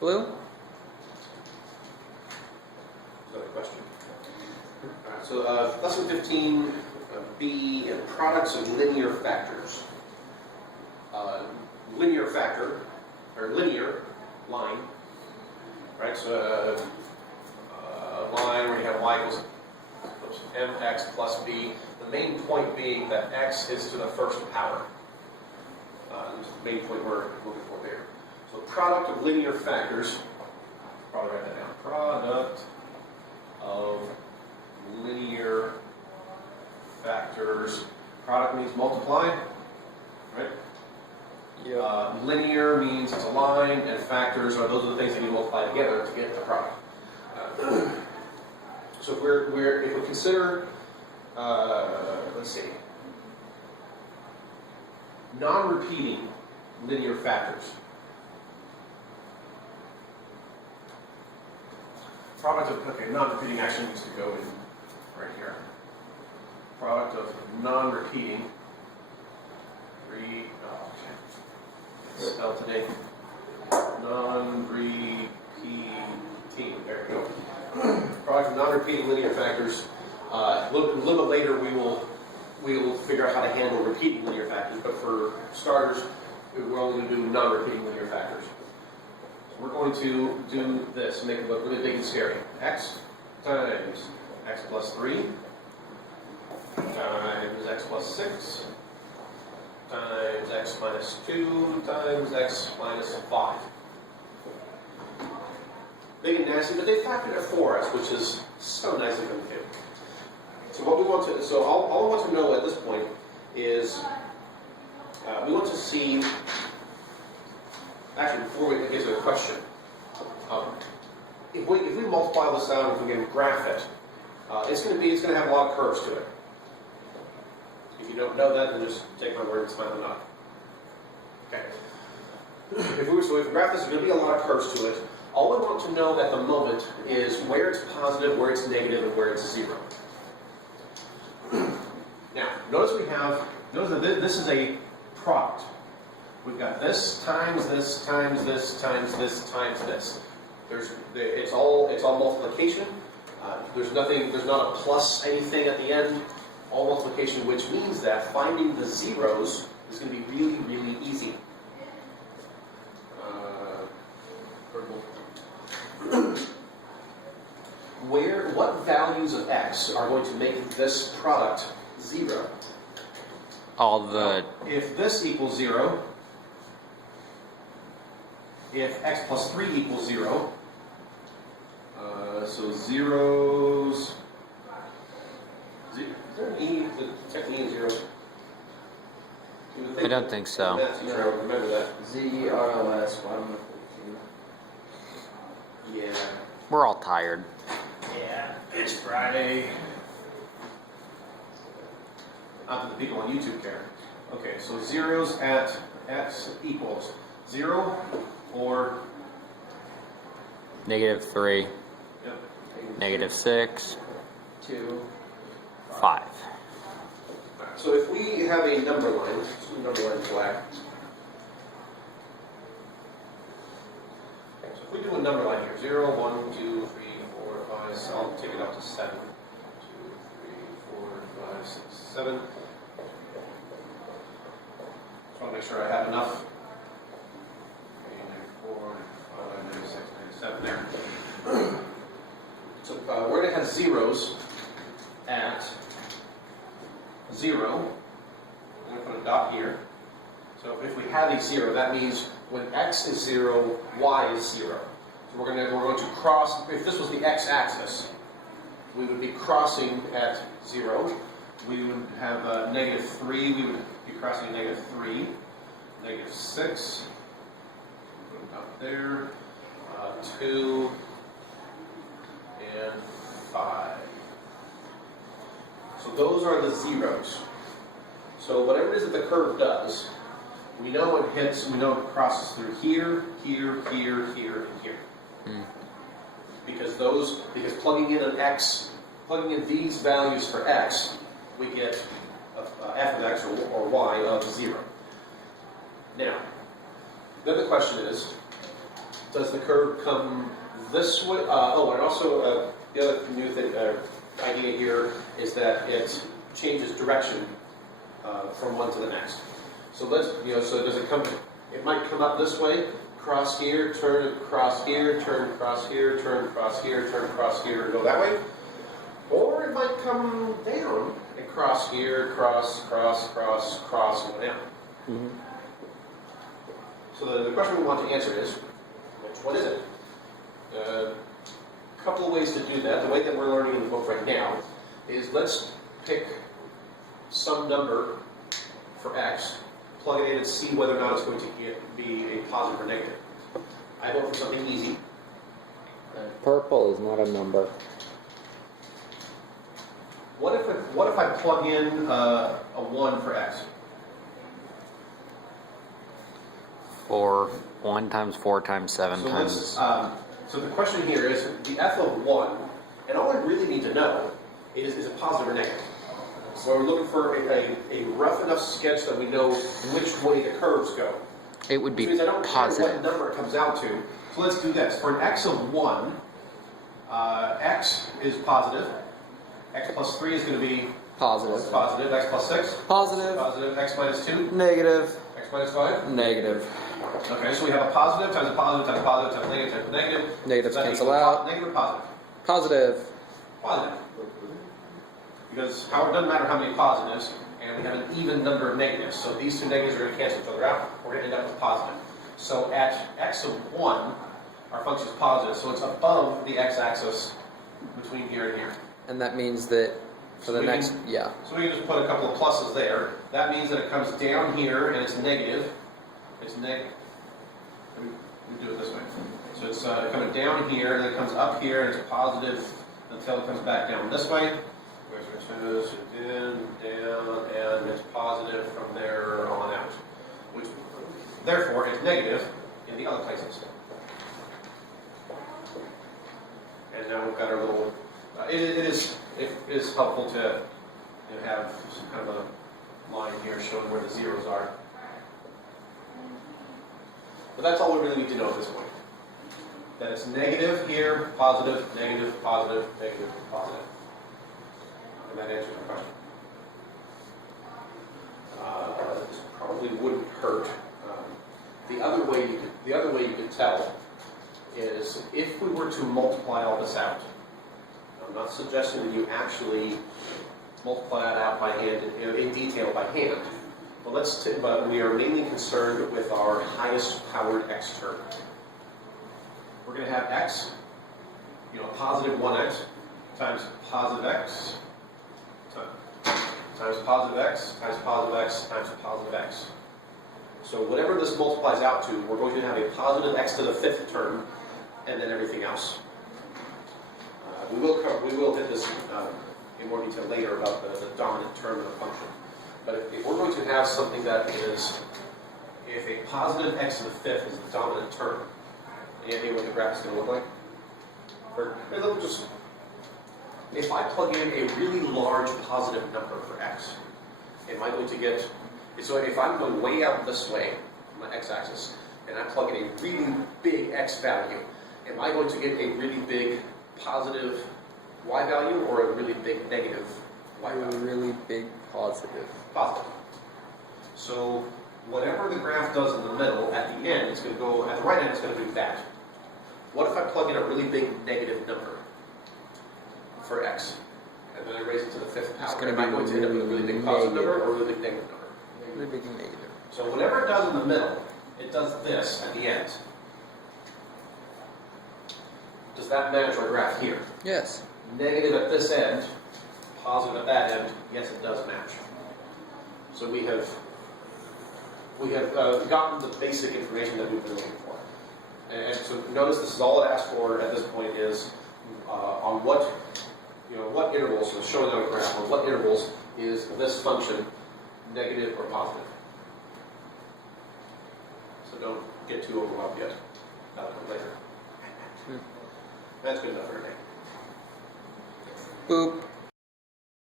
Blue? Another question. All right, so lesson 15, B, products of linear factors. Linear factor, or linear line, right? So line where you have y equals mx plus b. The main point being that x is to the first power. This is the main point we're looking for there. So product of linear factors, probably write that down. Product of linear factors. Product means multiply, right? Yeah. Linear means it's a line, and factors are those are the things that you multiply together to get the product. So if we consider, let's see, non-repeating linear factors. Product of, okay, non-repeating actually needs to go in right here. Product of non-repeating, spell today, non-repeating, there we go. Product of non-repeating linear factors. A little bit later we will figure out how to handle repeating linear factors, but for starters, we're only going to do non-repeating linear factors. So we're going to do this, make it look really big and scary. X times x plus 3 times x plus 6 times x minus 2 times x minus 5. Big and nasty, but they factored it for us, which is so nice of them to do. So what we want to, so all I want to know at this point is, we want to see, actually before we get to the question, if we multiply this out, if we can graph it, it's going to have a lot of curves to it. If you don't know that, then just take my word and smile and nod. Okay. If we graph this, there's going to be a lot of curves to it. All we want to know at the moment is where it's positive, where it's negative, and where it's 0. Now, notice that this is a product. We've got this times this times this times this times this. It's all multiplication. There's not a plus anything at the end. All multiplication, which means that finding the zeros is going to be really, really easy. What values of x are going to make this product 0? If this equals 0, if x plus 3 equals 0, so zeros. Is there an E to check E and zeros? I don't think so. Math teacher, I would remember that. ZEROS 1. Yeah. We're all tired. Yeah. It's Friday. Not that the people on YouTube care. Okay, so zeros at x equals 0 or -3, yep. -6, 2. 5. So if we have a number line black. So if we do a number line here, 0, 1, 2, 3, 4, 5, so I'll take it up to 7. 2, 3, 4, 5, 6, 7. Just want to make sure I have enough. 3, 4, 5, 6, 7 there. So we're going to have zeros at 0. I'm going to put a dot here. So if we have a 0, that means when x is 0, y is 0. So we're going to cross. If this was the x-axis, we would be crossing at 0. We would have -3. We would be crossing -3, -6. Put it up there. 2 and 5. So those are the zeros. So whatever it is that the curve does, we know it crosses through here, here, here, here, and here. Because plugging in these values for x, we get f of x or y of 0. Now, then the question is, Does the curve come this way? And also the other new thing, idea here is that it changes direction from one to the next. So so does it come? It might come up this way, cross here, turn across here, turn across here, turn across here, turn across here, and go that way. Or it might come down and cross here, cross, and go down. Mm-hmm. So the question we want to answer is, which one is it? A couple of ways to do that. The way that we're learning in the book right now is let's pick some number for x, plug it in and see whether or not it's going to be a positive or negative. I vote for something easy. Purple is not a number. What if I plug in a 1 for x? 4. 1 times 4 times 7 So times. so the question here is the f of 1, and all I really need to know is it positive or negative? So we're looking for a rough enough sketch that we know which way the curves go. It would be Which means I don't care positive. what number it comes out to. So let's do this. For an x of 1, x is positive. X plus 3 is going to be Positive. positive. X plus 6? Positive. Positive. X minus 2? Negative. X minus 5? Negative. Okay, so we have a positive times a positive times a positive times a negative times a negative. Negatives Does that cancel equal out. Negative or positive? Positive. Positive. Because it doesn't matter how many positives, and we have an even number of negatives. So these two negatives are going to cancel each other out. We're going to end up with positive. So at x of 1, our function is positive. So it's above the x-axis between here and here. And that means that for the next, yeah. So we can just put a couple of pluses there. That means that it comes down here and it's negative. It's negative. Let me do it this way. So it's coming down here and then it comes up here and it's positive until it comes back down this way. Which goes in, down, and it's positive from there on out. Which, therefore, it's negative in the other places. And now we've got our little. It is helpful to have some kind of a line here showing where the zeros are. But that's all we really need to know at this point. That it's negative here, positive, negative, positive, negative, positive. And that answers the question. This probably wouldn't hurt. The other way you could tell is if we were to multiply all this out. I'm not suggesting that you actually multiply that out by hand, in detail by hand. But we are mainly concerned with our highest powered x term. We're going to have x, positive 1x times positive x times positive x times positive x times positive x. So whatever this multiplies out to, we're going to have a positive x to the 5th term, and then everything else. We will hit this in more detail later about the dominant term of the function. But if we're going to have something that is, if a positive x to the 5th is the dominant term, any idea what the graph is going to look like? If I plug in a really large positive number for x, am I going to get, so if I'm going way out this way, my x-axis, and I plug in a really big x value, am I going to get a really big positive y value or a really big negative y value? A really big positive. Positive. So whatever the graph does in the middle, at the end, it's going to go, at the right end, it's going to do that. What if I plug in a really big negative number for x, and then I raise it to the 5th power? Am I going to end up with a really big positive number or a really big negative number? Really big negative. So whatever it does in the middle, it does this at the end. Does that match our graph here? Yes. Negative at this end, positive at that end, yes, it does match. So we have gotten the basic information that we've been looking for. And so notice this is all it asks for at this point is on what intervals, so showing on a graph, on what intervals is this function negative or positive. So don't get too overwhelmed yet. That'll come later. That's good enough for today. Boop.